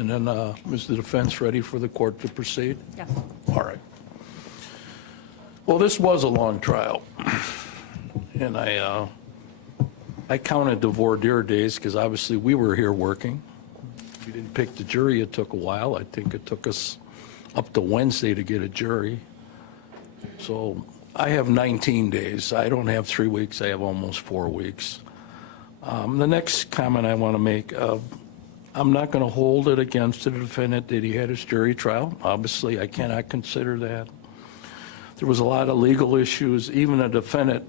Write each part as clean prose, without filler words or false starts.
And then, is the defense ready for the court to proceed? Yes. All right. Well, this was a long trial. And I counted the voir dire days because obviously we were here working. We didn't pick the jury. It took a while. I think it took us up to Wednesday to get a jury. So I have 19 days. I don't have 3 weeks. I have almost 4 weeks. The next comment I want to make, I'm not going to hold it against the defendant that he had his jury trial. Obviously, I cannot consider that. There was a lot of legal issues. Even a defendant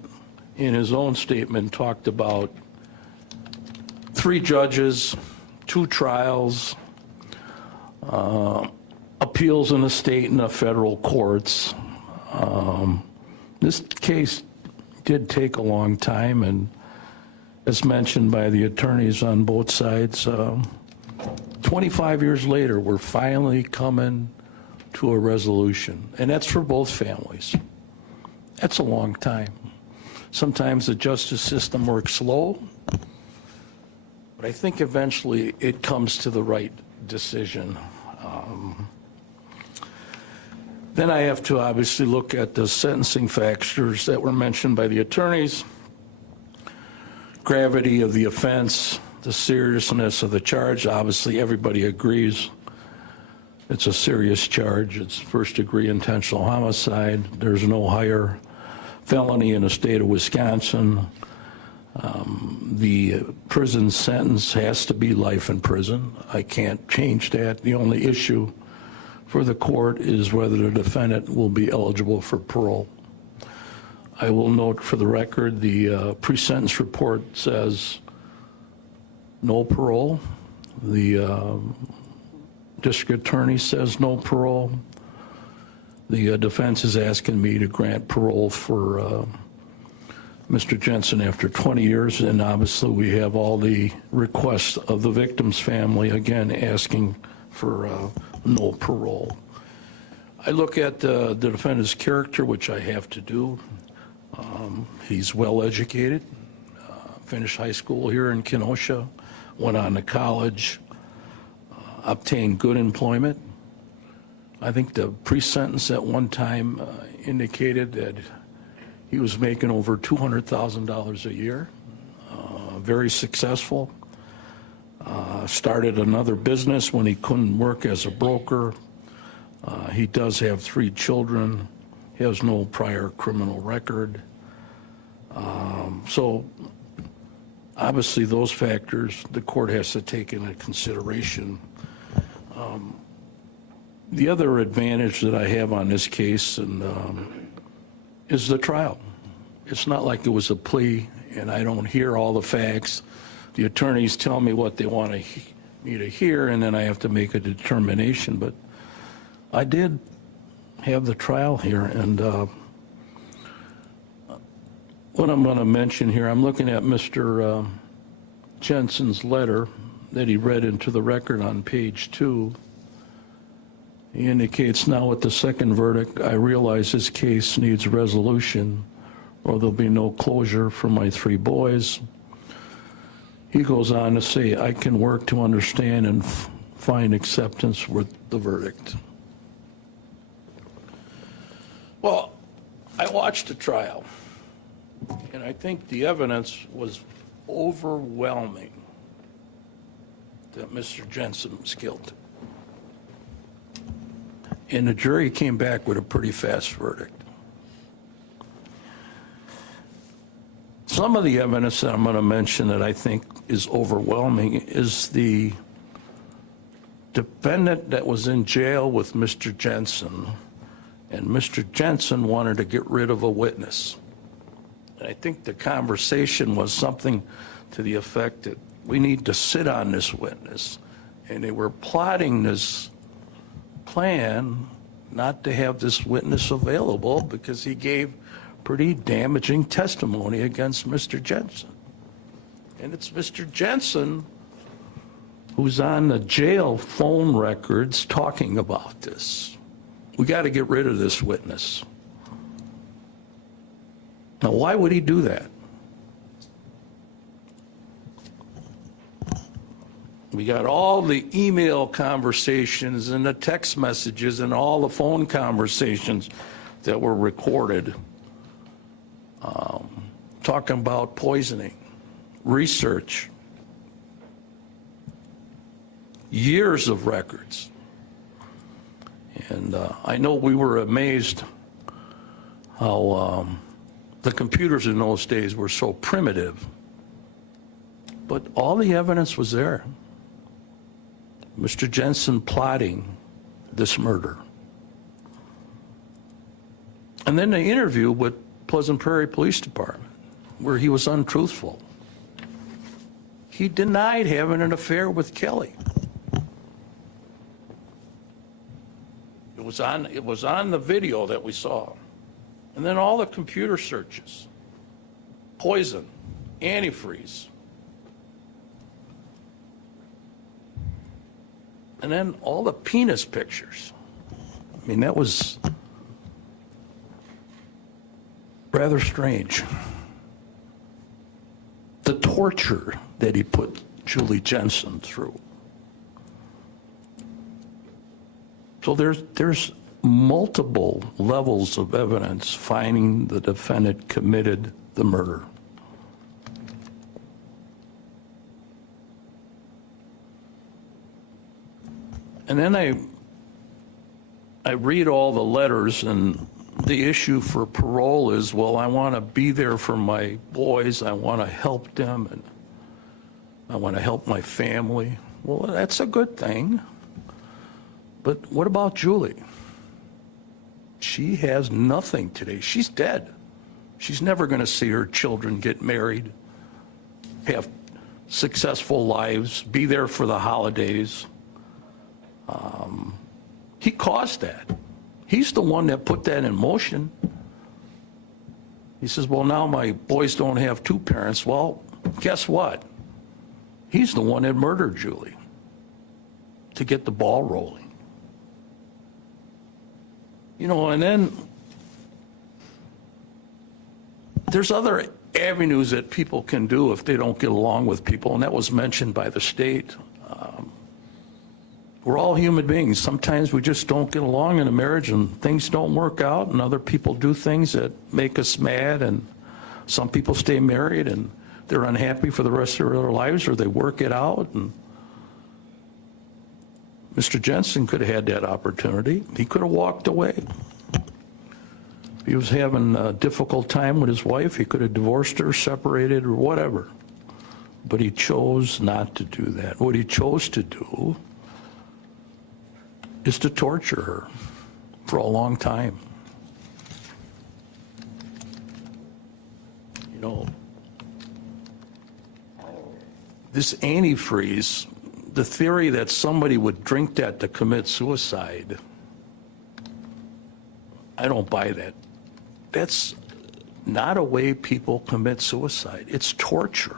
in his own statement talked about 3 judges, 2 trials, appeals in the state and the federal courts. This case did take a long time, and as mentioned by the attorneys on both sides, 25 years later, we're finally coming to a resolution, and that's for both families. That's a long time. Sometimes the justice system works slow, but I think eventually it comes to the right decision. Then I have to obviously look at the sentencing factors that were mentioned by the attorneys. Gravity of the offense, the seriousness of the charge. Obviously, everybody agrees it's a serious charge. It's first-degree intentional homicide. There's no higher felony in the state of Wisconsin. The prison sentence has to be life in prison. I can't change that. The only issue for the court is whether the defendant will be eligible for parole. I will note for the record, the pre-sentence report says no parole. The district attorney says no parole. The defense is asking me to grant parole for Mr. Jensen after 20 years, and obviously we have all the requests of the victim's family, again, asking for no parole. I look at the defendant's character, which I have to do. He's well educated, finished high school here in Kenosha, went on to college, obtained good employment. I think the pre-sentence at one time indicated that he was making over $200,000 a year, very successful. Started another business when he couldn't work as a broker. He does have 3 children. He has no prior criminal record. So obviously those factors the court has to take into consideration. The other advantage that I have on this case is the trial. It's not like it was a plea and I don't hear all the facts. The attorneys tell me what they want me to hear, and then I have to make a determination. But I did have the trial here, and what I'm going to mention here, I'm looking at Mr. Jensen's letter that he read into the record on page 2. He indicates, now with the second verdict, I realize this case needs resolution or there'll be no closure for my 3 boys. He goes on to say, I can work to understand and find acceptance with the verdict. Well, I watched the trial, and I think the evidence was overwhelming that Mr. Jensen was guilty. And the jury came back with a pretty fast verdict. Some of the evidence that I'm going to mention that I think is overwhelming is the defendant that was in jail with Mr. Jensen, and Mr. Jensen wanted to get rid of a witness. And I think the conversation was something to the effect that we need to sit on this witness. And they were plotting this plan not to have this witness available because he gave pretty damaging testimony against Mr. Jensen. And it's Mr. Jensen who's on the jail phone records talking about this. We got to get rid of this witness. Now, why would he do that? We got all the email conversations and the text messages and all the phone conversations that were recorded, talking about poisoning, research, years of records. And I know we were amazed how the computers in those days were so primitive, but all the evidence was there. Mr. Jensen plotting this murder. And then the interview with Pleasant Prairie Police Department, where he was untruthful. He denied having an affair with Kelly. It was on the video that we saw. And then all the computer searches, poison, antifreeze. And then all the penis pictures. I mean, that was rather strange. The torture that he put Julie Jensen through. So there's multiple levels of evidence finding the defendant committed the murder. And then I read all the letters, and the issue for parole is, well, I want to be there for my boys, I want to help them, and I want to help my family. Well, that's a good thing. But what about Julie? She has nothing today. She's dead. She's never going to see her children get married, have successful lives, be there for the holidays. He caused that. He's the one that put that in motion. He says, well, now my boys don't have two parents. Well, guess what? He's the one that murdered Julie to get the ball rolling. You know, and then there's other avenues that people can do if they don't get along with people, and that was mentioned by the state. We're all human beings. Sometimes we just don't get along in a marriage and things don't work out, and other people do things that make us mad, and some people stay married and they're unhappy for the rest of their lives, or they work it out. And Mr. Jensen could have had that opportunity. He could have walked away. If he was having a difficult time with his wife, he could have divorced her, separated, or whatever. But he chose not to do that. What he chose to do is to torture her for a long time. You know, this antifreeze, the theory that somebody would drink that to commit suicide, I don't buy that. That's not a way people commit suicide. It's torture.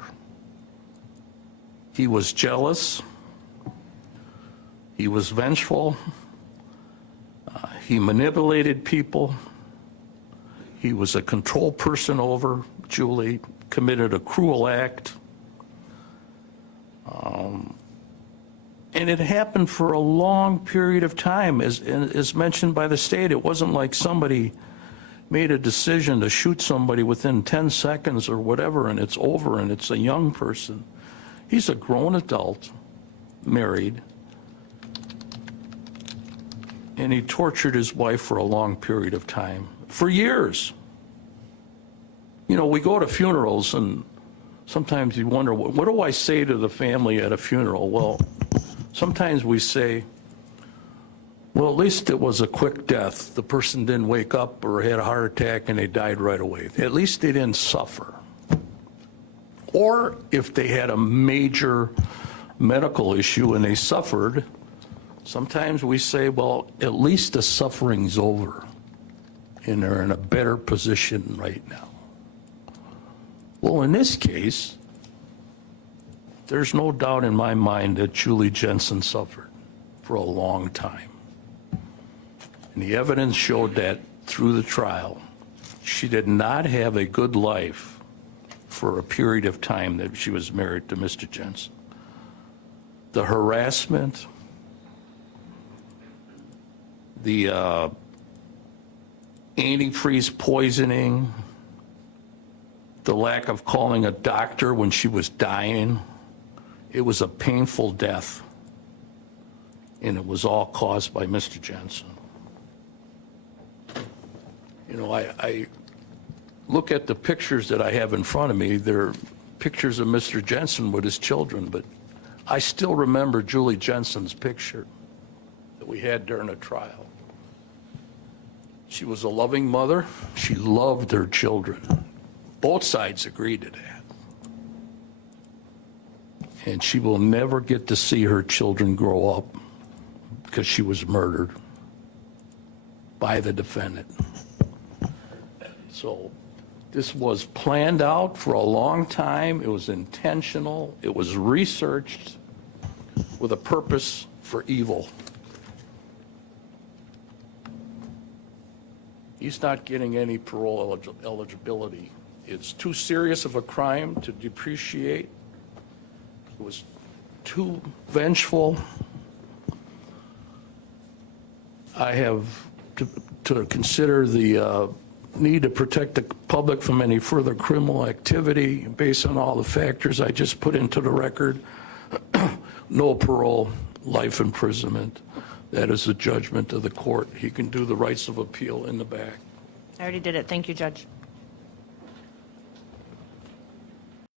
He was jealous. He was vengeful. He manipulated people. He was a control person over Julie, committed a cruel act. And it happened for a long period of time. As mentioned by the state, it wasn't like somebody made a decision to shoot somebody within 10 seconds or whatever, and it's over, and it's a young person. He's a grown adult, married, and he tortured his wife for a long period of time, for years. You know, we go to funerals, and sometimes you wonder, what do I say to the family at a funeral? Well, sometimes we say, well, at least it was a quick death. The person didn't wake up or had a heart attack and they died right away. At least they didn't suffer. Or if they had a major medical issue and they suffered, sometimes we say, well, at least the suffering's over and they're in a better position right now. Well, in this case, there's no doubt in my mind that Julie Jensen suffered for a long time. And the evidence showed that through the trial. She did not have a good life for a period of time that she was married to Mr. Jensen. the harassment, the antifreeze poisoning, the lack of calling a doctor when she was dying. It was a painful death, and it was all caused by Mr. Jensen. You know, I look at the pictures that I have in front of me. They're pictures of Mr. Jensen with his children, but I still remember Julie Jensen's picture that we had during a trial. She was a loving mother. She loved her children. Both sides agreed to that. And she will never get to see her children grow up because she was murdered by the defendant. So this was planned out for a long time. It was intentional. It was researched with a purpose for evil. He's not getting any parole eligibility. It's too serious of a crime to depreciate. It was too vengeful. I have to consider the need to protect the public from any further criminal activity based on all the factors I just put into the record. No parole, life imprisonment. That is the judgment of the court. He can do the rights of appeal in the back. I already did it. Thank you, Judge.